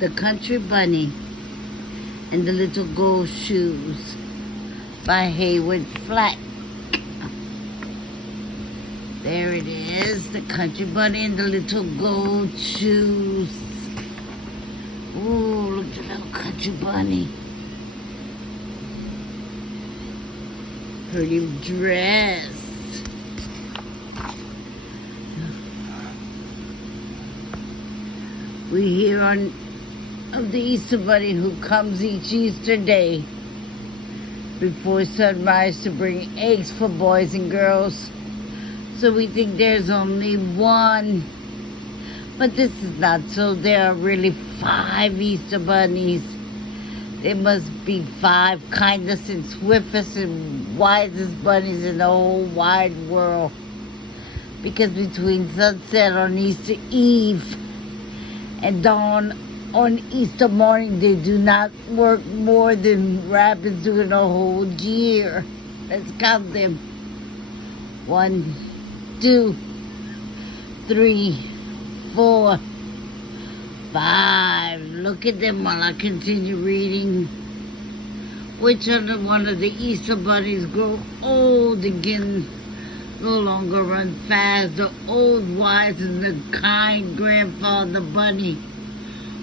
The Country Bunny and the Little Gold Shoes by Hayward Flack. There it is, The Country Bunny and the Little Gold Shoes. Ooh, look at the little country bunny. Pretty dress. We hear of the Easter Bunny who comes each Easter day before sunrise to bring eggs for boys and girls. So we think there's only one. But this is not so. There are really 5 Easter Bunnies. There must be 5 kindest and swiftest and wisest bunnies in the whole wide world. Because between sunset on Easter Eve and dawn on Easter morning, they do not work more than rabbits do in a whole year. Let's count them. 1, 2, 3, 4, 5. Look at them while I continue reading. Which one of the Easter bunnies grow old and can no longer run fast? The old, wise, and the kind grandfather bunny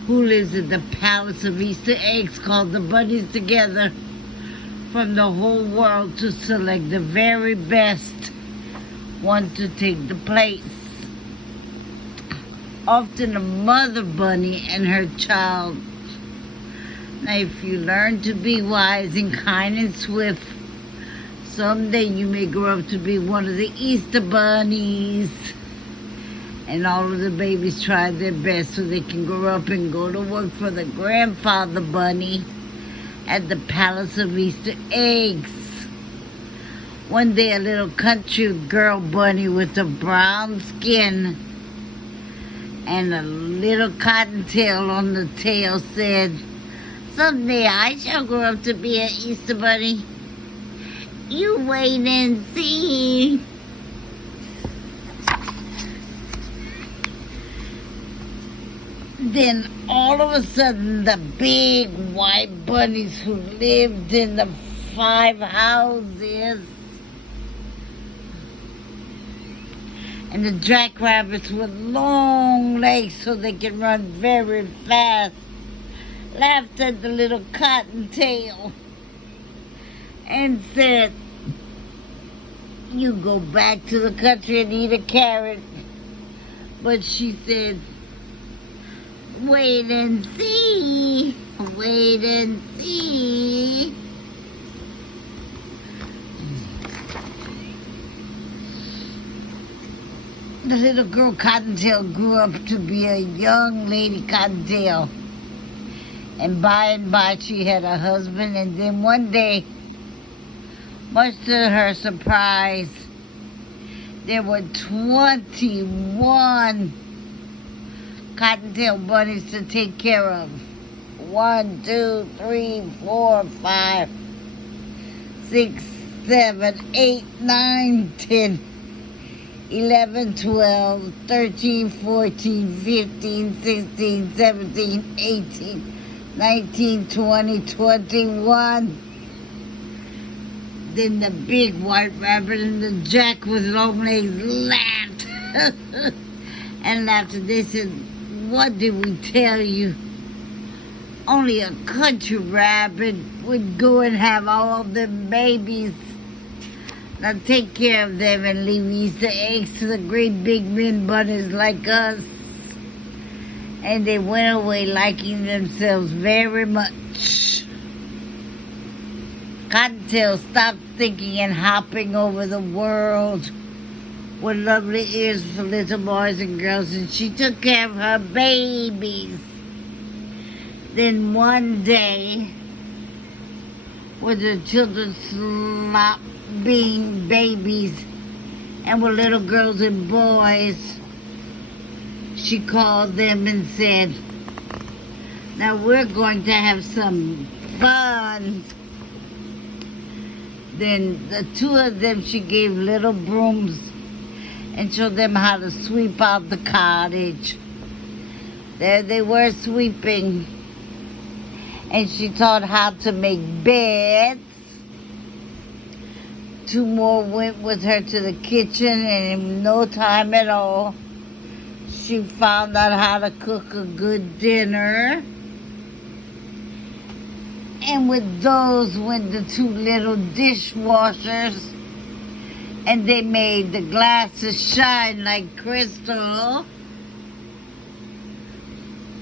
who lives in the palace of Easter eggs called the bunnies together from the whole world to select the very best one to take the place. Often a mother bunny and her child. Now, if you learn to be wise and kind and swift, someday you may grow up to be one of the Easter bunnies. And all of the babies try their best so they can grow up and go to work for the grandfather bunny at the palace of Easter eggs. One day a little country girl bunny with a brown skin and a little cottontail on the tail said, "Someday I shall grow up to be an Easter bunny. You wait and see." Then all of a sudden the big white bunnies who lived in the 5 houses and the jackrabbits with long legs so they can run very fast laughed at the little cottontail and said, "You go back to the country and eat a carrot." But she said, "Wait and see, wait and see." The little girl Cottontail grew up to be a young lady Cottontail. And by she had a husband, and then one day, much to her surprise, there were 21 Cottontail bunnies to take care of. 1, 2, 3, 4, 5, 6, 7, 8, 9, 10, 11, 12, 13, 14, 15, 16, 17, 18, 19, 20, 21. Then the big white rabbit and the jack with long legs laughed and laughed, and they said, "What did we tell you? Only a country rabbit would go and have all of them babies. Now take care of them and leave Easter eggs to the great big men bunnies like us." And they went away liking themselves very much. Cottontail stopped thinking and hopping over the world with lovely ears for little boys and girls, and she took care of her babies. Then one day, when the children stopped being babies and were little girls and boys, she called them and said, "Now we're going to have some fun." Then the 2 of them, she gave little brooms and showed them how to sweep out the cottage. There they were sweeping. And she taught how to make beds. 2 more went with her to the kitchen, and in no time at all, she found out how to cook a good dinner. And with those went the 2 little dishwashers, and they made the glasses shine like crystal.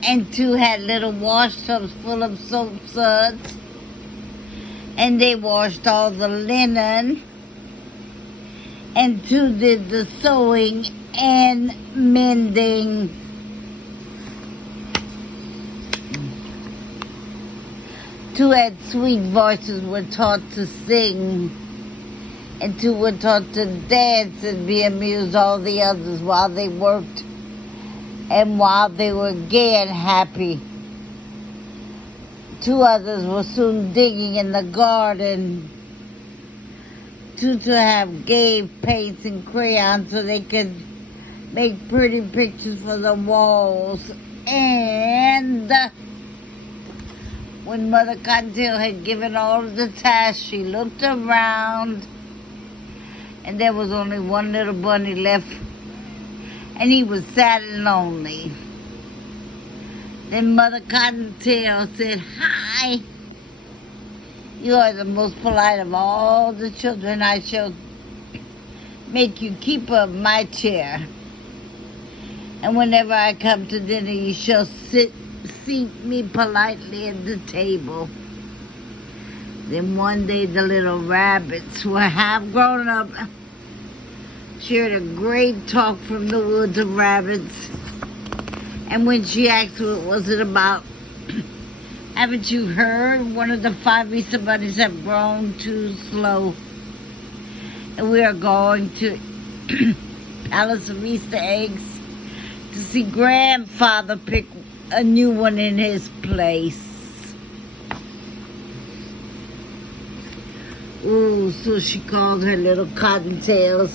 And 2 had little wash tubs full of soap suds, and they washed all the linen. And 2 did the sewing and mending. Two had sweet voices, were taught to sing, and 2 were taught to dance and be amused all the others while they worked and while they were gay and happy. 2 others were soon digging in the garden. 2 to have gay paints and crayons so they could make pretty pictures for the walls. And when Mother Cottontail had given all of the tasks, she looked around, and there was only 1 little bunny left, and he was sad and lonely. Then Mother Cottontail said, "Hi, you are the most polite of all the children. I shall make you keeper of my chair. And whenever I come to dinner, you shall seat me politely at the table." Then one day the little rabbits who were half grown up shared a great talk from the woods of rabbits. And when she asked what was it about, "Haven't you heard? One of the 5 Easter bunnies have grown too slow, and we are going to Palace of Easter Eggs to see Grandfather pick a new one in his place." Ooh, so she called her little cottontails,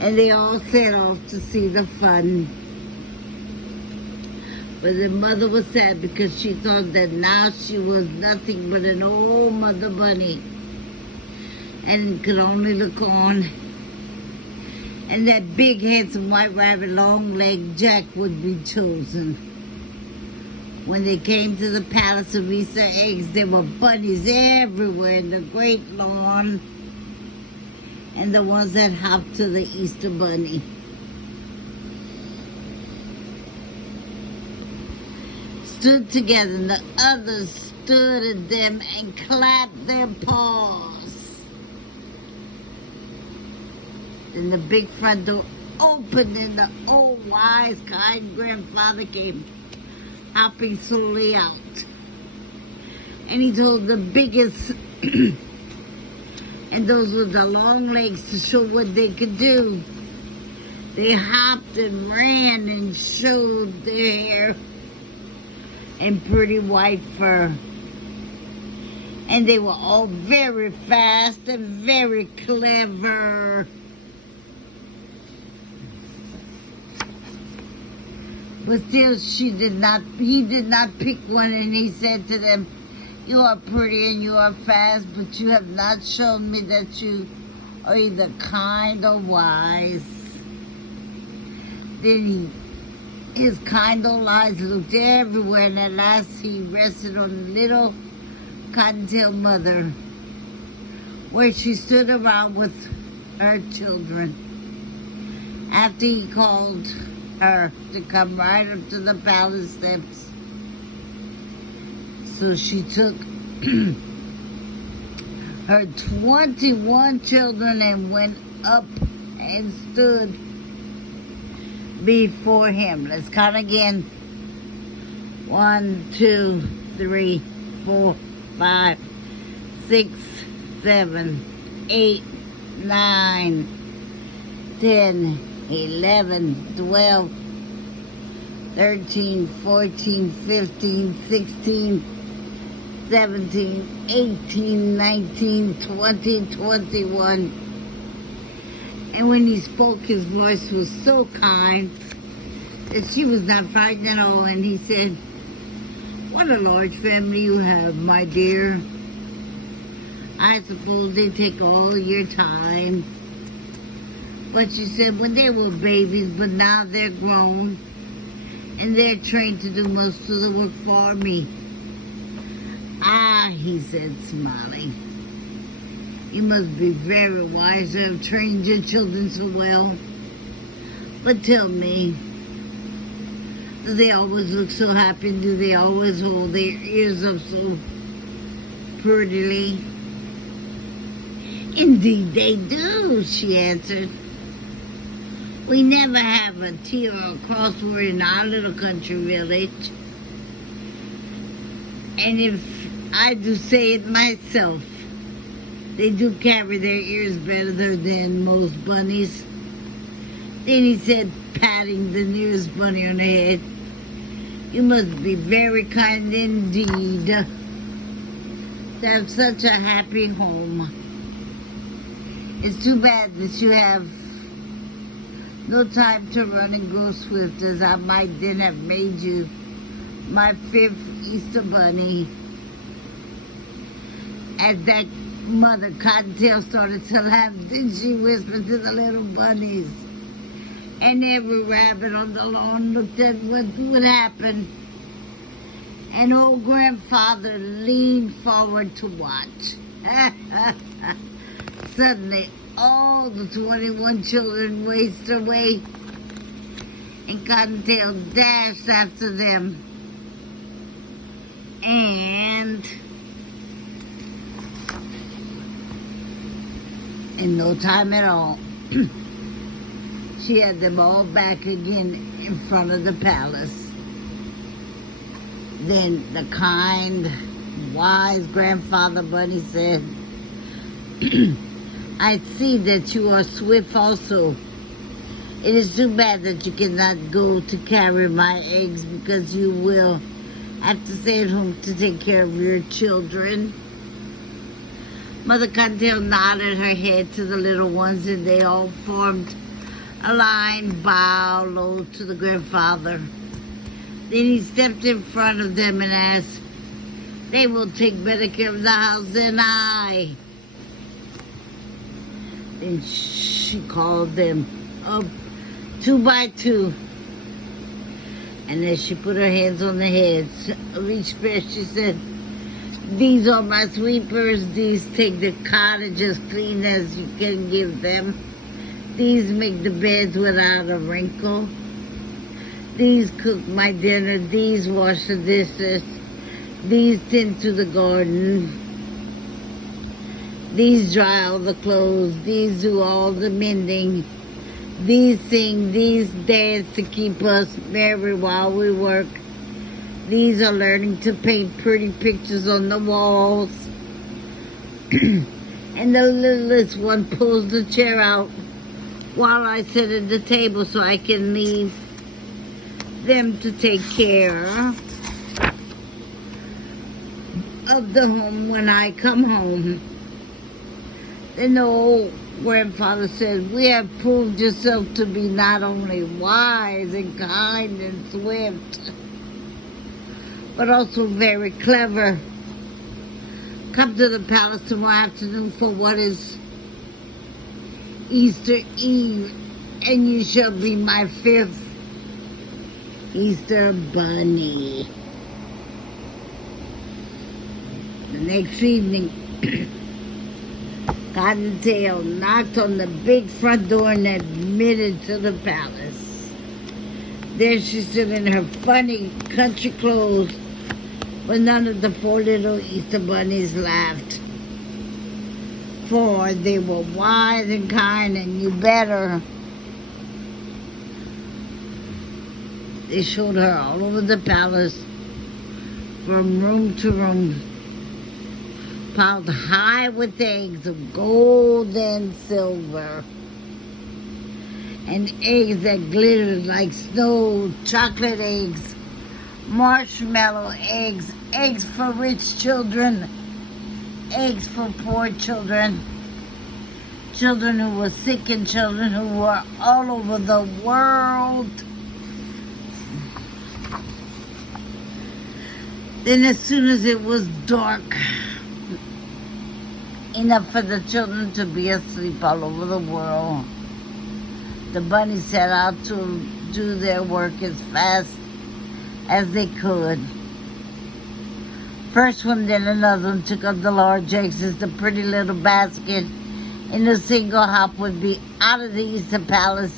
and they all set off to see the fun. But their mother was sad because she thought that now she was nothing but an old mother bunny and could only look on. And that big, handsome white rabbit, long-legged Jack, would be chosen. When they came to the Palace of Easter Eggs, there were bunnies everywhere in the great lawn, and the ones that hopped to the Easter Bunny stood together, and the others stood at them and clapped their paws. Then the big front door opened, and the old, wise, kind grandfather came hopping slowly out. And he told the biggest, and those with the long legs, to show what they could do. They hopped and ran and showed their hair and pretty white fur. And they were all very fast and very clever. But still he did not pick one, and he said to them, "You are pretty and you are fast, but you have not shown me that you are either kind or wise." Then his kind old eyes looked everywhere, and at last he rested on the little cottontail mother, where she stood around with her children. After he called her to come right up to the palace steps. So she took her 21 children and went up and stood before him. Let's count again. 1, 2, 3, 4, 5, 6, 7, 8, 9, 10, 11, 12, 13, 14, 15, 16, 17, 18, 19, 20, 21. And when he spoke, his voice was so kind that she was not frightened at all, and he said, "What a large family you have, my dear. I suppose they take all your time." But she said, when they were babies, but now they're grown, and they're trained to do most of the work for me. "Ah," he said, smiling, "you must be very wise to have trained your children so well. But tell me, do they always look so happy? Do they always hold their ears up so prettily?" "Indeed they do," she answered. "We never have a tear or a crossword in our little country village. And if I do say it myself, they do carry their ears better than most bunnies." Then he said, patting the nearest bunny on the head, "You must be very kind indeed to have such a happy home. It's too bad that you have no time to run and grow swift, as I might then have made you my 5th Easter bunny." As that mother Cottontail started to laugh, then she whispered to the little bunnies. And every rabbit on the lawn looked at what would happen. And old grandfather leaned forward to watch. Suddenly, all the 21 children raced away, and Cottontail dashed after them. And in no time at all, she had them all back again in front of the palace. Then the kind, wise grandfather bunny said, "I see that you are swift also. It is too bad that you cannot go to carry my eggs, because you will have to stay at home to take care of your children." Mother Cottontail nodded her head to the little ones, and they all formed a line, bow low to the grandfather. Then he stepped in front of them and asked, "They will take better care of the house than I." Then she called them up 2 by 2. And as she put her hands on the heads of each pair, she said, "These are my sweepers. These take the cottage as clean as you can give them. These make the beds without a wrinkle. These cook my dinner. These wash the dishes. These tend to the garden. These dry all the clothes. These do all the mending. These sing. These dance to keep us merry while we work. These are learning to paint pretty pictures on the walls." And the littlest one pulls the chair out while I sit at the table so I can leave them to take care of the home when I come home. Then the old grandfather said, "We have proved yourself to be not only wise and kind and swift, but also very clever. Come to the palace tomorrow afternoon for what is Easter Eve, and you shall be my 5th Easter bunny." The next evening, Cottontail knocked on the big front door and admitted to the palace. There she stood in her funny country clothes, but none of the 4 little Easter bunnies laughed, for they were wise and kind and knew better. They showed her all over the palace, from room to room, piled high with eggs of gold and silver, and eggs that glittered like snow, chocolate eggs, marshmallow eggs, eggs for rich children, eggs for poor children, children who were sick and children who were all over the world. Then as soon as it was dark, enough for the children to be asleep all over the world, the bunnies set out to do their work as fast as they could. First one, then another one took up the large eggs as the pretty little basket in a single hop would be out of the Easter Palace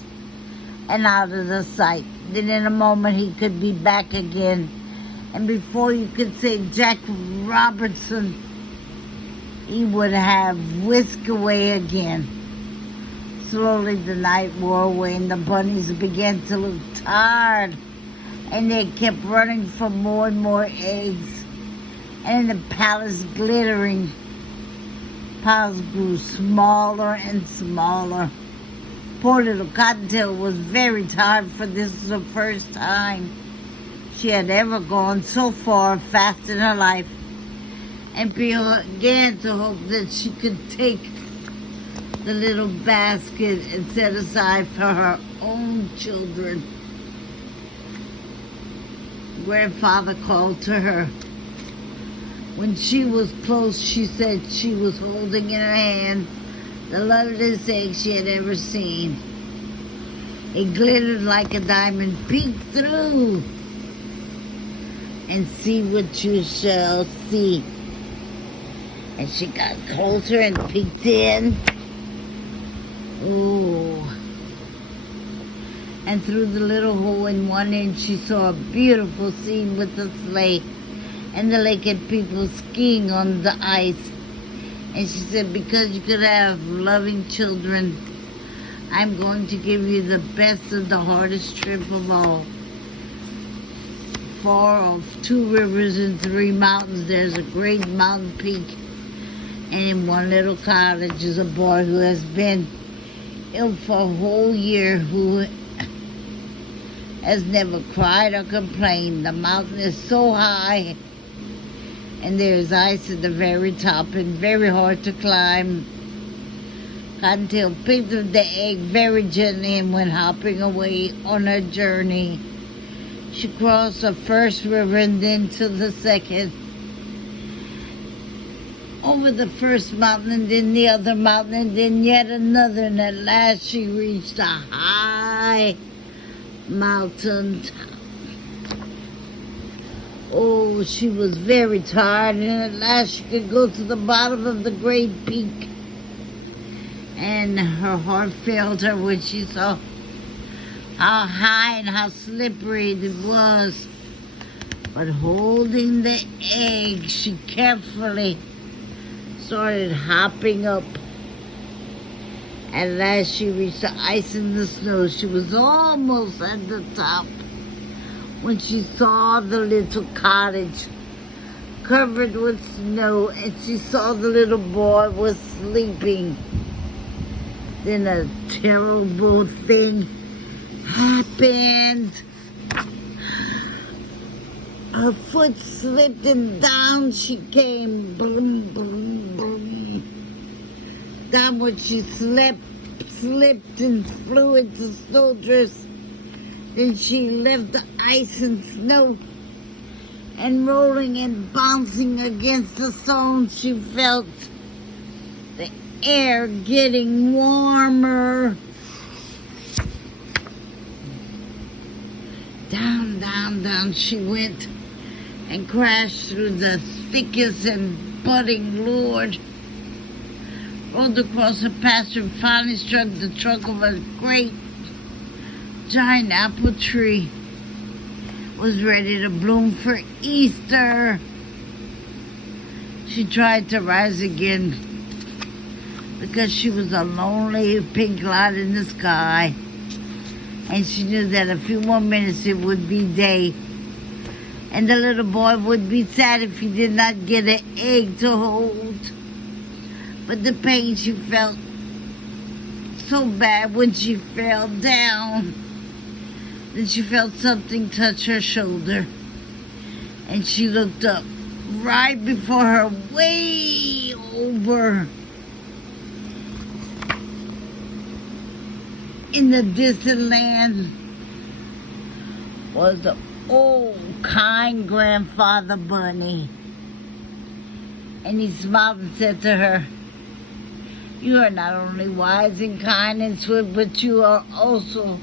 and out of the sight. Then in a moment he could be back again, and before you could say Jack Robertson, he would have whisked away again. Slowly the night wore away and the bunnies began to look tired, and they kept running for more and more eggs. And the palace glittering piles grew smaller and smaller. Poor little Cottontail was very tired, for this was the first time she had ever gone so far fast in her life, and began to hope that she could take the little basket and set aside for her own children. Grandfather called to her. When she was close, she said she was holding in her hand the loveliest egg she had ever seen. It glittered like a diamond. Peek through and see what you shall see. And she got closer and peeked in. Ooh. And through the little hole in one end, she saw a beautiful scene with the sleigh and the lake and people skiing on the ice. And she said, because you could have loving children, I'm going to give you the best of the hardest trip of all. Far off, 2 rivers and 3 mountains, there's a great mountain peak. And in one little cottage is a boy who has been ill for a whole year, who has never cried or complained. The mountain is so high, and there is ice at the very top and very hard to climb. Cottontail picked up the egg very gently and went hopping away on her journey. She crossed the first river and then to the second. Over the first mountain and then the other mountain and then yet another, and at last she reached a high mountain top. Oh, she was very tired, and at last she could go to the bottom of the great peak. And her heart failed her when she saw how high and how slippery it was. But holding the egg, she carefully started hopping up. At last she reached the ice and the snow. She was almost at the top when she saw the little cottage covered with snow, and she saw the little boy was sleeping. Then a terrible thing happened. Her foot slipped and down she came. Boom, boom, boom. Downward she slipped and flew into snowdrifts. Then she left the ice and snow, and rolling and bouncing against the stones, she felt the air getting warmer. Down, down, down she went and crashed through the thickest and budding lord. Rolled across a pasture and finally struck the trunk of a great giant apple tree. Was ready to bloom for Easter. She tried to rise again because she was a lonely pink light in the sky, and she knew that a few more minutes it would be day, and the little boy would be sad if he did not get an egg to hold. But the pain she felt so bad when she fell down. Then she felt something touch her shoulder, and she looked up. Right before her, way over in the distant land, was a Oh, kind grandfather bunny. And he smiled and said to her, "You are not only wise and kind and swift, but you are also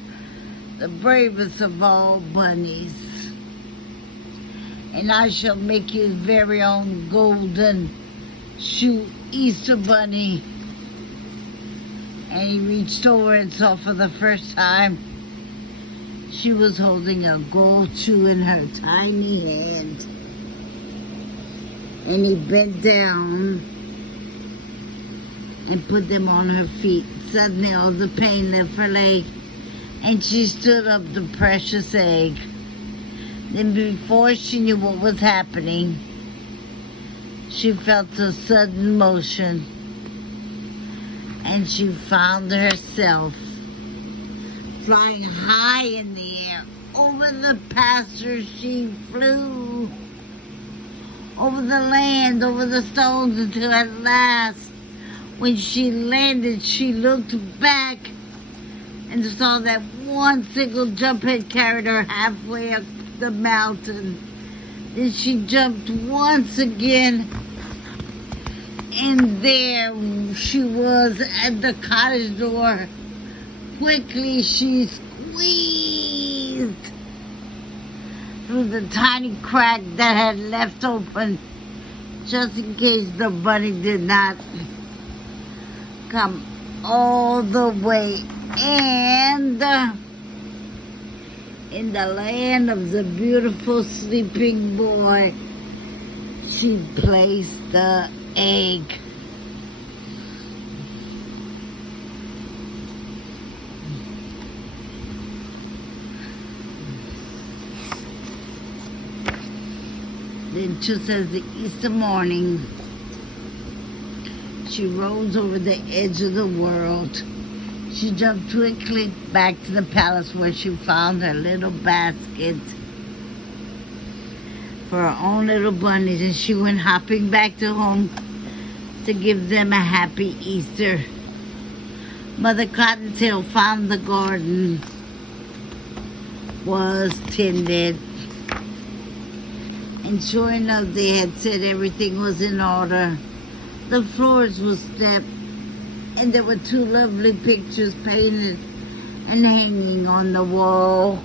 the bravest of all bunnies. And I shall make you his very own golden shoe Easter bunny." And he reached over and saw for the first time she was holding a gold shoe in her tiny hand. And he bent down and put them on her feet. Suddenly all the pain left her leg, and she stood up the precious egg. Then before she knew what was happening, she felt a sudden motion, and she found herself flying high in the air. Over the pasture she flew, over the land, over the stones, until at last, when she landed, she looked back and saw that one single jump had carried her halfway up the mountain. Then she jumped once again, and there she was at the cottage door. Quickly she squeezed through the tiny crack that had left open, just in case the bunny did not come all the way. And in the land of the beautiful sleeping boy, she placed the egg. Then just as the Easter morning, she rose over the edge of the world. She jumped quickly back to the palace, where she found her little basket for her own little bunnies, and she went hopping back to home to give them a happy Easter. Mother Cottontail found the garden was tended, and sure enough, they had said everything was in order. The floors were stepped, and there were 2 lovely pictures painted and hanging on the wall.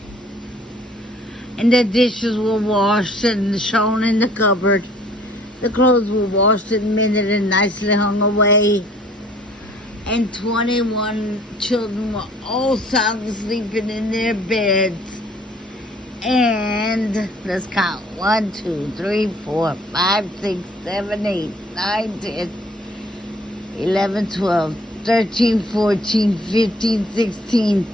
And the dishes were washed and shown in the cupboard. The clothes were washed and mended and nicely hung away. And 21 children were all sound sleeping in their beds. And let's count: 1, 2, 3, 4, 5, 6, 7, 8, 9, 10, 11, 12, 13, 14, 15, 16,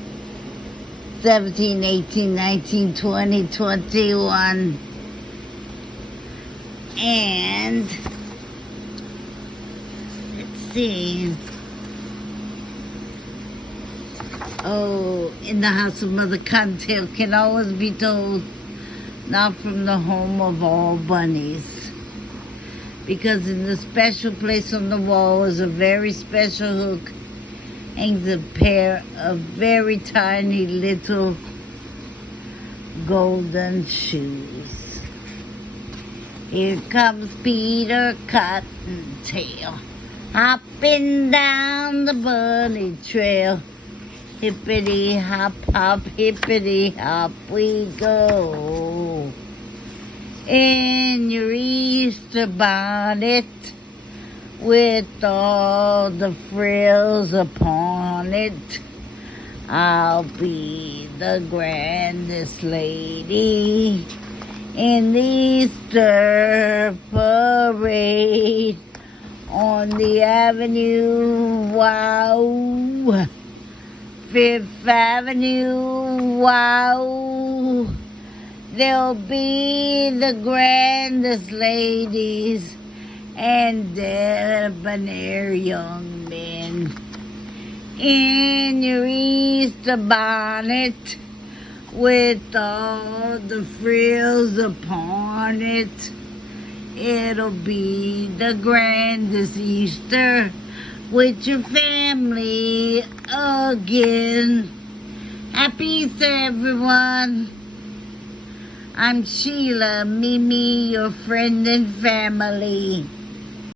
17, 18, 19, 20, 21. And let's see. Oh, in the house of Mother Cottontail can always be told, not from the home of all bunnies. Because in the special place on the wall is a very special hook, hangs a pair of very tiny little golden shoes. Here comes Peter Cottontail, hopping down the bunny trail. Hippity hop hop, hippity hop we go. In your Easter bonnet, with all the frills upon it, I'll be the grandest lady in the Easter parade on the avenue. Wow. Fifth Avenue, wow. There'll be the grandest ladies and debonair young men in your Easter bonnet, with all the frills upon it. It'll be the grandest Easter with your family again. Happy Easter, everyone. I'm Sheila, Mimi, your friend and family.